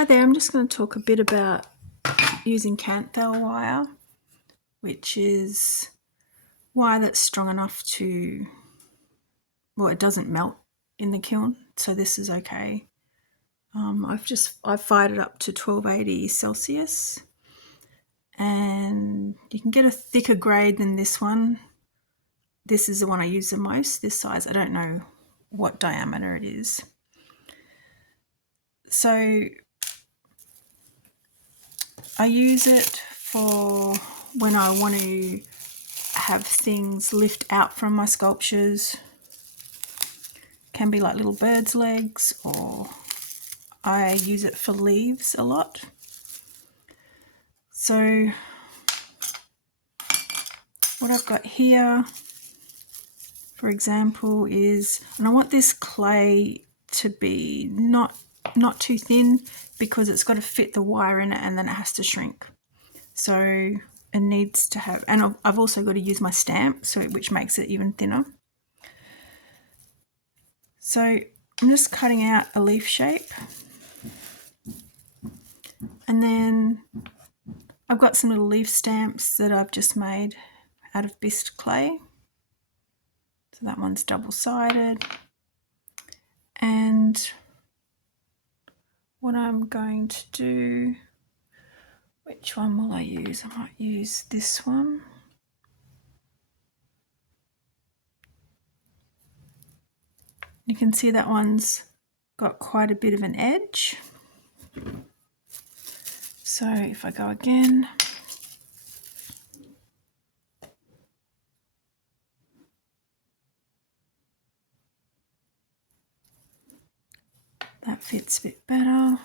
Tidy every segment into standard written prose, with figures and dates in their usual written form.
Hi there, I'm just going to talk a bit about using kanthal wire, which is wire that's strong enough to, well, it doesn't melt in the kiln, so this is okay. I've fired it up to 1280 Celsius, and you can get a thicker grade than this one. This is the one I use the most, this size. I don't know what diameter it is. So I use it for when I want to have things lift out from my sculptures. Can be like little birds' legs, or I use it for leaves a lot. So what I've got here, for example, is, and I want this clay to be not too thin because it's got to fit the wire in it, and then it has to shrink. So it needs to have, and I've also got to use my stamp, so which makes it even thinner. So I'm just cutting out a leaf shape, and then I've got some little leaf stamps that I've just made out of bisque clay. So that one's double-sided. And what I'm going to do, which one will I use? I might use this one. You can see that one's got quite a bit of an edge. So if I go again, that fits a bit better.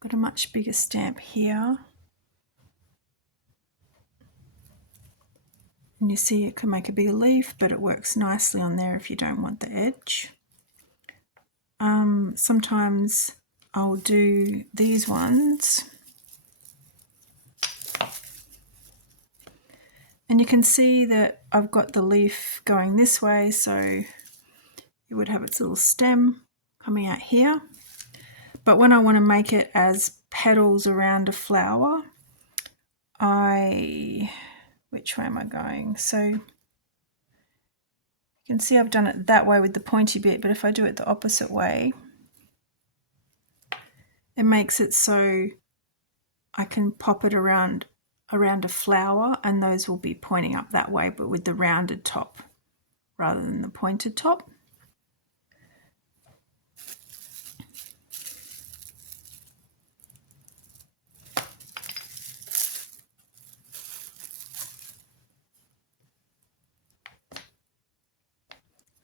Got a much bigger stamp here. And you see it can make a bigger leaf, but it works nicely on there if you don't want the edge. Sometimes I'll do these ones. And you can see that I've got the leaf going this way, so it would have its little stem coming out here. But when I want to make it as petals around a flower, which way am I going? So you can see I've done it that way with the pointy bit, but if I do it the opposite way, it makes it so I can pop it around a flower, and those will be pointing up that way, but with the rounded top rather than the pointed top.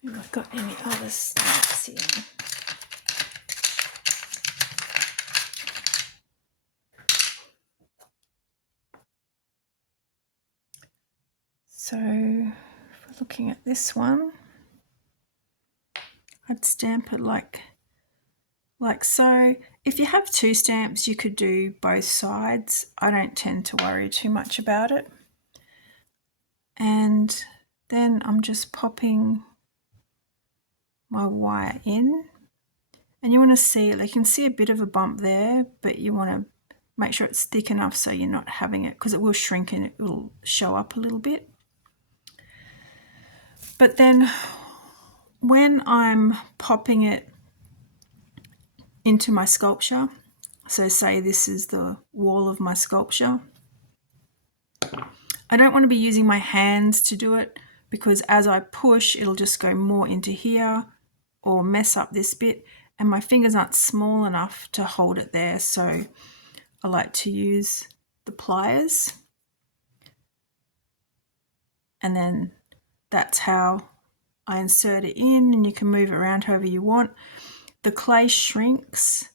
Have I got any other stamps here? So if we're looking at this one, I'd stamp it like so. If you have two stamps, you could do both sides. I don't tend to worry too much about it. And then I'm just popping my wire in, and you want to see it. You can see a bit of a bump there, but you want to make sure it's thick enough so you're not having it, because it will shrink and it will show up a little bit. But then when I'm popping it into my sculpture, so say this is the wall of my sculpture, I don't want to be using my hands to do it, because as I push, it'll just go more into here or mess up this bit, and my fingers aren't small enough to hold it there, so I like to use the pliers. And then that's how I insert it in, and you can move it around however you want. The clay shrinks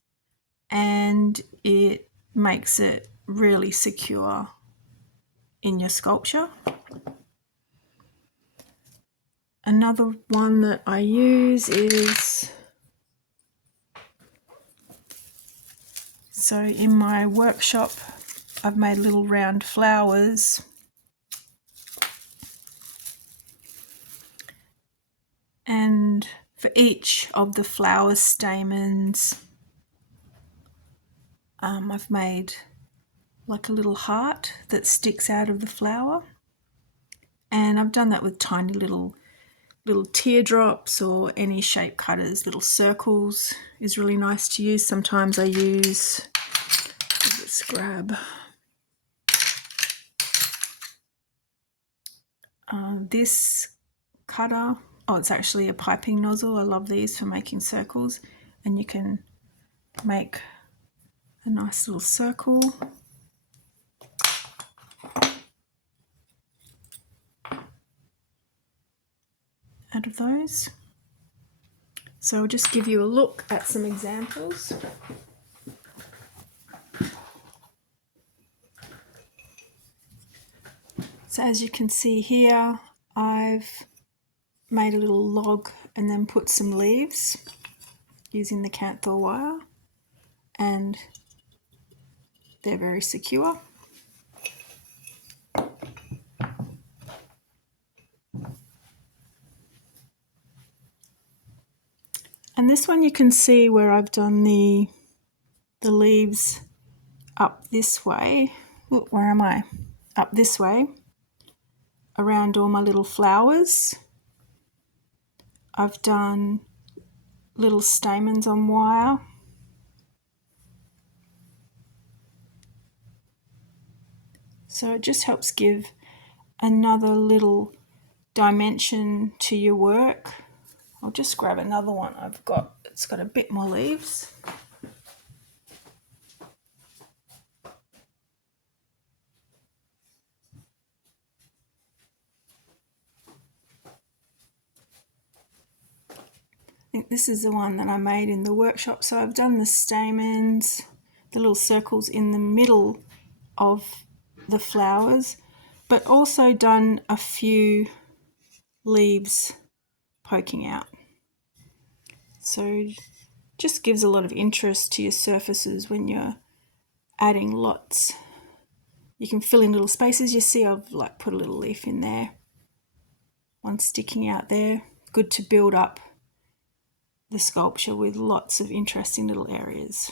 and it makes it really secure in your sculpture. Another one that I use is, so in my workshop I've made little round flowers, And for each of the flower stamens, I've made like a little heart that sticks out of the flower. And I've done that with tiny little teardrops or any shape cutters. Little circles is really nice to use. Sometimes I use, let's grab this cutter. Oh, it's actually a piping nozzle. I love these for making circles, and you can make a nice little circle out of those. So I'll just give you a look at some examples. So as you can see here, I've made a little log and then put some leaves using the kanthal wire, and they're very secure. And this one you can see where I've done the leaves up this way. Look, where am I? Up this way, around all my little flowers. I've done little stamens on wire. So it just helps give another little dimension to your work. I'll just grab another one I've got. It's got a bit more leaves. I think this is the one that I made in the workshop. So I've done the stamens, the little circles in the middle of the flowers, but also done a few leaves poking out. So just gives a lot of interest to your surfaces when you're adding lots. You can fill in little spaces. You see I've like put a little leaf in there, one sticking out there. Good to build up the sculpture with lots of interesting little areas.